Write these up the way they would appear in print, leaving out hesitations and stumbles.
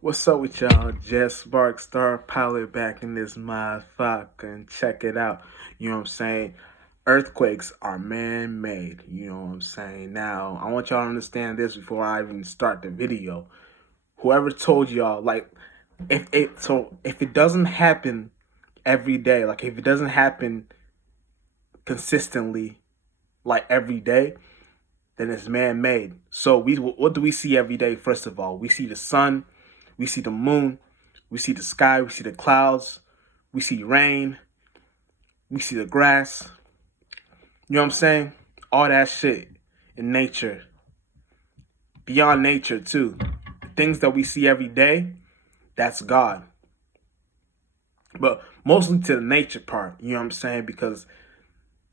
What's up with y'all? Jess Spark Star Pilot back in this motherfucker and check it out. You know what I'm saying? Earthquakes are man-made. You know what I'm saying? Now, I want y'all to understand this before I even start the video. Whoever told y'all, like, if it doesn't happen every day, like if it doesn't happen consistently, like every day, then it's man-made. So what do we see every day? First of all, we see the sun, we see the moon, we see the sky, we see the clouds, we see rain, we see the grass. You know what I'm saying? All that shit in nature. Beyond nature too. The things that we see every day, that's God. But mostly to the nature part, you know what I'm saying? Because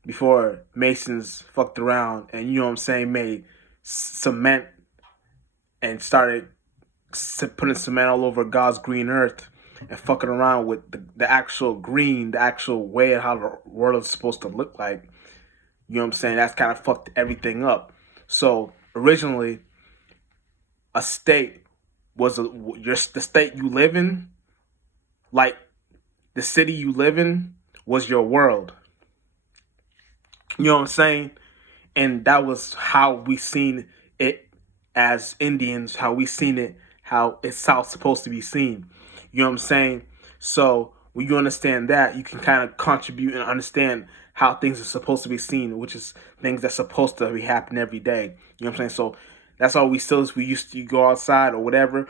before Masons fucked around and, you know what I'm saying, made cement and started putting cement all over God's green earth and fucking around with the actual green, the actual way of how the world is supposed to look like. You know what I'm saying? That's kind of fucked everything up. So originally, a state was the state you live in, like the city you live in was your world. You know what I'm saying? And that was how we seen it as Indians, how we seen it, how it's how it's supposed to be seen. You know what I'm saying? So when you understand that, you can kind of contribute and understand how things are supposed to be seen, which is things that's supposed to be happening every day. You know what I'm saying? So that's all we used to go outside or whatever.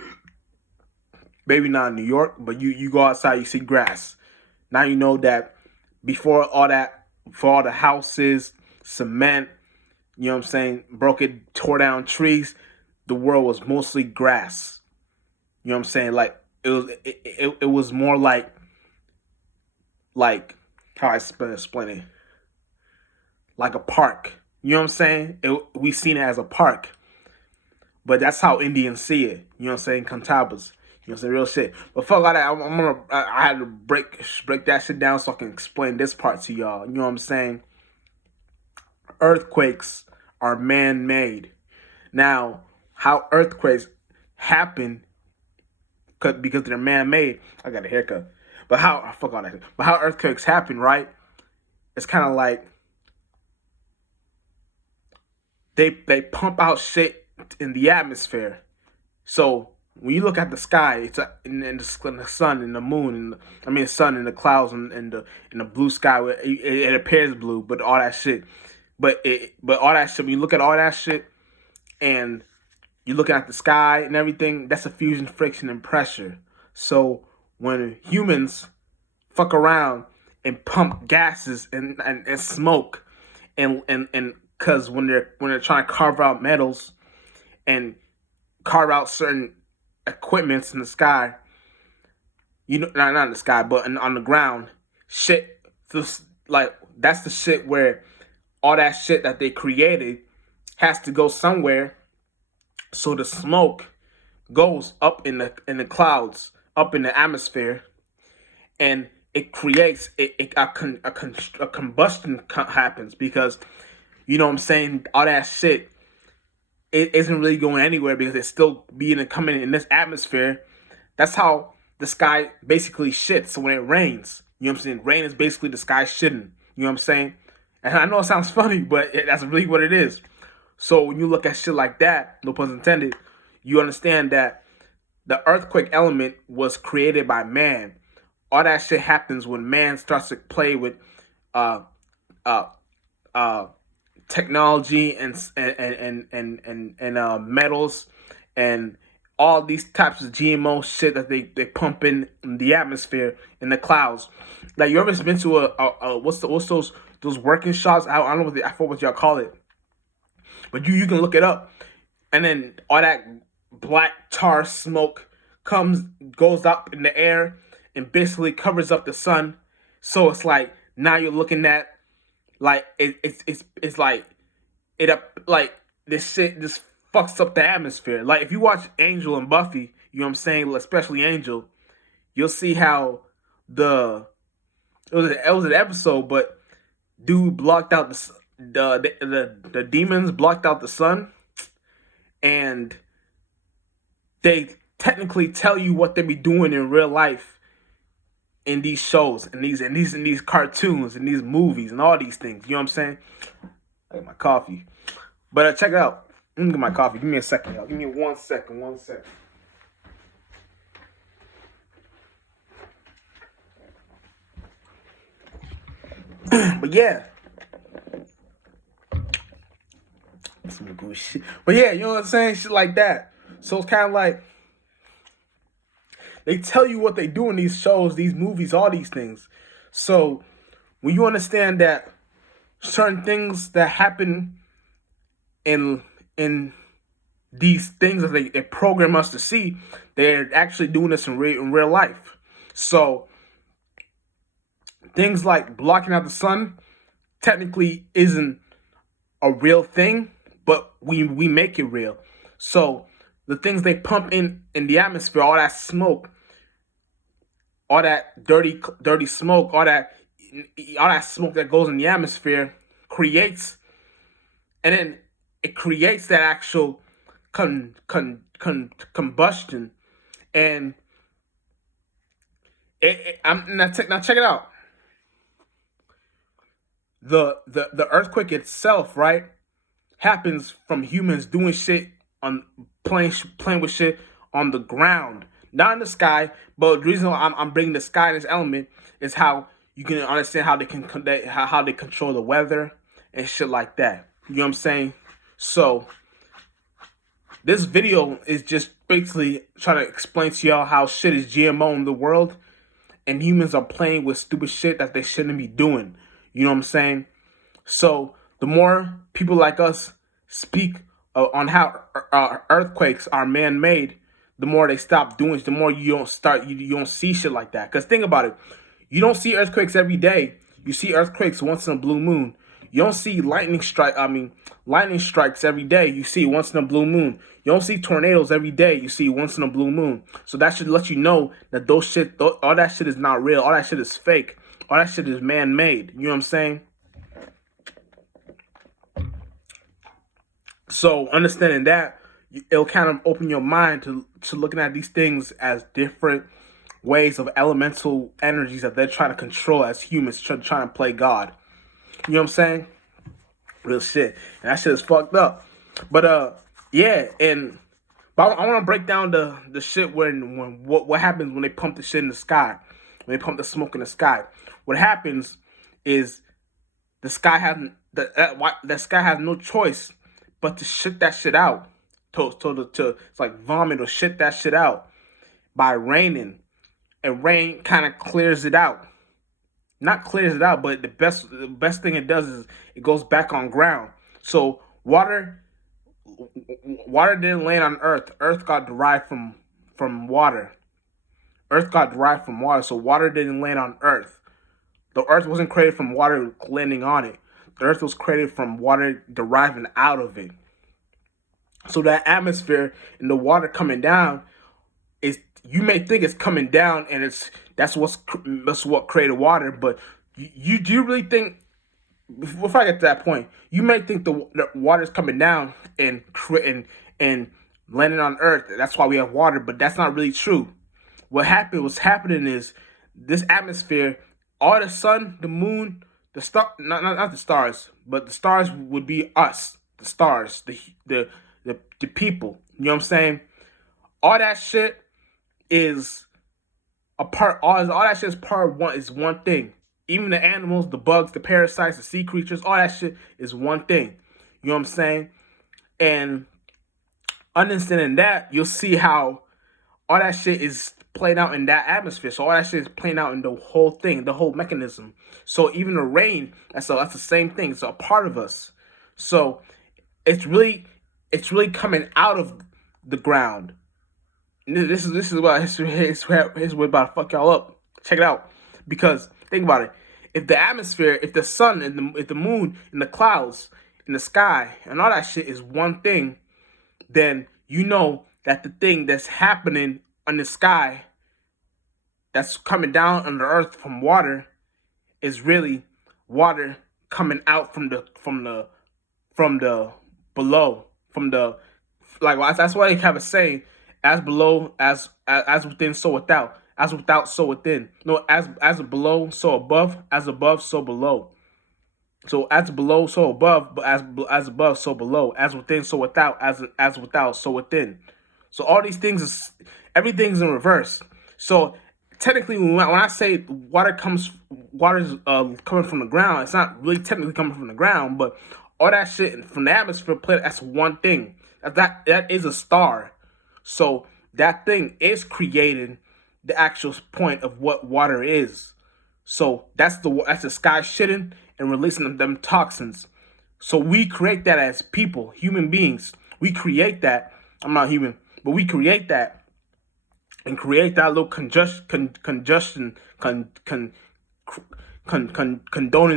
Maybe not in New York, but you go outside, you see grass. Now you know that before all that, for all the houses, cement, you know what I'm saying, tore down trees, the world was mostly grass. You know what I'm saying? Like it was more like how I explain it, like a park. You know what I'm saying? We seen it as a park, but that's how Indians see it. You know what I'm saying? Cantabas. You know what I'm saying? Real shit. But fuck all that. I had to break that shit down so I can explain this part to y'all. You know what I'm saying? Earthquakes are man-made. Now, how earthquakes happen because they're man-made. I got a haircut. But fuck all that. But how earthquakes happen, right? It's kind of like they pump out shit in the atmosphere. So when you look at the sky, it's in the sun and the moon, and sun and the clouds and the blue sky. It appears blue, but all that shit. But all that shit. When you look at all that shit, and you're looking at the sky and everything, that's a fusion, friction, and pressure. So when humans fuck around and pump gases and smoke, and because when they're trying to carve out metals and carve out certain equipments in the sky, you know, not in the sky, but on the ground, shit, like that's the shit where all that shit that they created has to go somewhere. So the smoke goes up in the clouds, up in the atmosphere, and it creates a combustion happens because, you know what I'm saying, all that shit, it isn't really going anywhere because it's still coming in this atmosphere. That's how the sky basically shits. So when it rains, you know what I'm saying, rain is basically the sky shitting. You know what I'm saying? And I know it sounds funny, but that's really what it is. So when you look at shit like that, no pun intended, you understand that the earthquake element was created by man. All that shit happens when man starts to play with technology and metals and all these types of GMO shit that they pump in the atmosphere, in the clouds. Like, you ever been to a what's those working shops? I don't know I forget what y'all call it, but you can look it up, and then all that black tar smoke goes up in the air and basically covers up the sun. So it's like now you're looking at like it's like it up like this shit just fucks up the atmosphere. Like if you watch Angel and Buffy, you know what I'm saying, especially Angel, you'll see how it was an episode, but dude blocked out the demons blocked out the sun, and they technically tell you what they be doing in real life in these shows and these cartoons and these movies and all these things. You know what I'm saying? I got my coffee. But check it out. Let me get my coffee. Give me a second, y'all. Give me 1 second. 1 second. But yeah. Some good shit. But yeah, you know what I'm saying? Shit like that. So it's kind of like they tell you what they do in these shows, these movies, all these things. So when you understand that certain things that happen in these things that they program us to see, they're actually doing this in real life. So things like blocking out the sun technically isn't a real thing, but we make it real. So the things they pump in the atmosphere, all that smoke, all that dirty smoke, all that smoke that goes in the atmosphere creates, and then it creates that actual combustion, and now check it out. The earthquake itself, right, happens from humans doing shit on playing with shit on the ground, not in the sky. But the reason why I'm bringing the sky in this element is how you can understand how how they control the weather and shit like that. You know what I'm saying? So this video is just basically trying to explain to y'all how shit is GMO in the world, and humans are playing with stupid shit that they shouldn't be doing. You know what I'm saying? So the more people like us speak on how earthquakes are man-made, the more they stop doing it, the more you don't see shit like that. Because think about it. You don't see earthquakes every day. You see earthquakes once in a blue moon. You don't see lightning strikes every day. You see once in a blue moon. You don't see tornadoes every day. You see once in a blue moon. So that should let you know that all that shit is not real. All that shit is fake. All that shit is man-made. You know what I'm saying? So understanding that, it'll kind of open your mind to looking at these things as different ways of elemental energies that they're trying to control as humans, trying to play God. You know what I'm saying? Real shit. And that shit is fucked up. But yeah, but I want to break down the shit when what happens when they pump the shit in the sky, when they pump the smoke in the sky. What happens is the sky has no choice but to shit that shit out, to it's like vomit or shit that shit out by raining, and rain kind of clears it out. Not clears it out, but the best thing it does is it goes back on ground. So water didn't land on Earth. Earth got derived from water. Earth got derived from water, so water didn't land on Earth. The Earth wasn't created from water landing on it. The Earth was created from water deriving out of it. So that atmosphere and the water coming down is, you may think it's coming down and that's what created water, but you do really think, before I get to that point, you may think the water is coming down and landing on Earth. That's why we have water, but that's not really true. What's happening is this atmosphere, all the sun, the moon, the star, not the stars, but the stars would be us, the stars, the people. You know what I'm saying? All that shit is a part. All that shit is part of one. Is one thing. Even the animals, the bugs, the parasites, the sea creatures, all that shit is one thing. You know what I'm saying? And understanding that, you'll see how all that shit is playing out in that atmosphere. So all that shit is playing out in the whole thing, the whole mechanism. So even the rain, that's the same thing. It's a part of us. So it's really coming out of the ground. This is what his way about to fuck y'all up. Check it out. Because think about it. If the atmosphere, if the sun and if the moon and the clouds and the sky and all that shit is one thing, then you know that the thing that's happening on the sky, that's coming down on the earth from water, is really water coming out from the below, from the, like, that's why they have a saying, As below, as within, so without. As without, so within. No, as below, so above. As above, so below. So as below, so above. But as above, so below. As within, so without. As without, so within. So all these things is everything's in reverse. So technically, when I say water's coming from the ground, it's not really technically coming from the ground, but all that shit from the atmosphere planet, that's one thing. That is a star. So that thing is creating the actual point of what water is. So that's the sky shitting and releasing them toxins. So we create that as people, human beings. We create that. I'm not human, but we create that and create that little condoning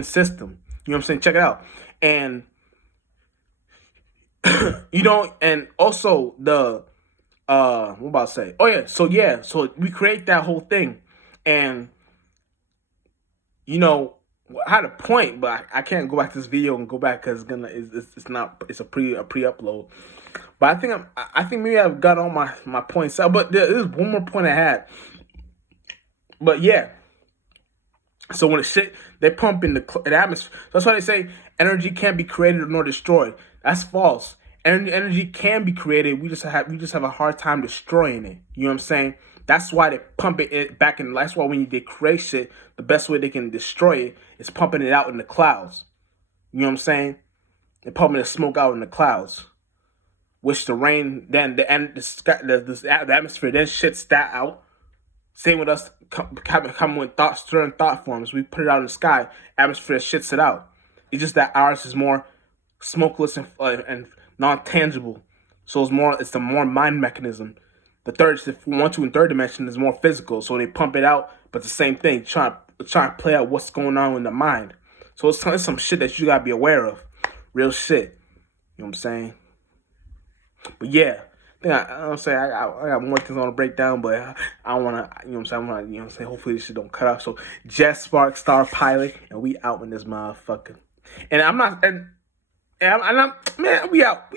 system. You know what I'm saying? Check it out. And and also what am I about to say? Oh yeah, so we create that whole thing, and I had a point, but I can't go back to this video and go back because it's a pre-upload. But I think maybe I've got all my points out. But there is one more point I had. But yeah, so when they pump in the atmosphere. That's why they say energy can't be created nor destroyed. That's false. Energy can be created. We just have a hard time destroying it. You know what I'm saying? That's why they pump it back in. That's why when they create shit, the best way they can destroy it is pumping it out in the clouds. You know what I'm saying? They're pumping the smoke out in the clouds, which the rain then the atmosphere then shits that out. Same with us coming with stirring thought forms. We put it out in the sky, atmosphere shits it out. It's just that ours is more smokeless and non-tangible. So it's the more mind mechanism. The third dimension is more physical. So they pump it out, but the same thing, trying to play out what's going on in the mind. So it's some shit that you gotta be aware of. Real shit. You know what I'm saying? But yeah. I got more things I want to break down, but I don't want to, I'm saying, hopefully this shit don't cut off. So, Jet Spark, Star Pilot, and we out in this motherfucker. And I'm not, and I'm, man, we out.